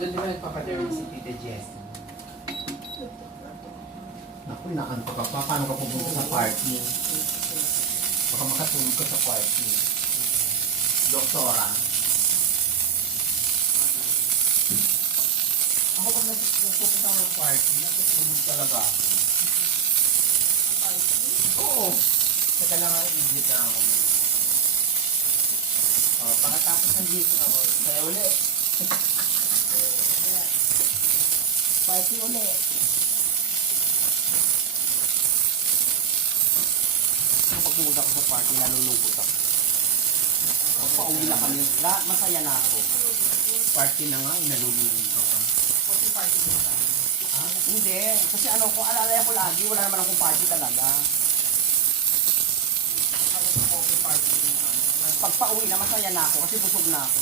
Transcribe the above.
Doon di ba nagpapaderm si Tita Jessie? Naku, inaantok ka pa. Paano ka pupunta sa party? Baka makatulog ka sa party. Doktora. Ako pag nagpupunta ng party, natutulog talaga ako. Oo. Teka lang nga, i-edit na ako. Pagkatapos ng dito ako, kaya ulit. Party ulit. Kapag pumunta ko sa party, nalulungkot ako. Kapag pauwi na kami, masaya na ako. Party na nga, nalulungkot ako. Kasi party din tayo. Hindi. Kasi ano, kung alala ko lagi, wala naman akong party talaga. Ako sa coffee party din tayo. Pag pauwi na, masaya na ako kasi busog na ako.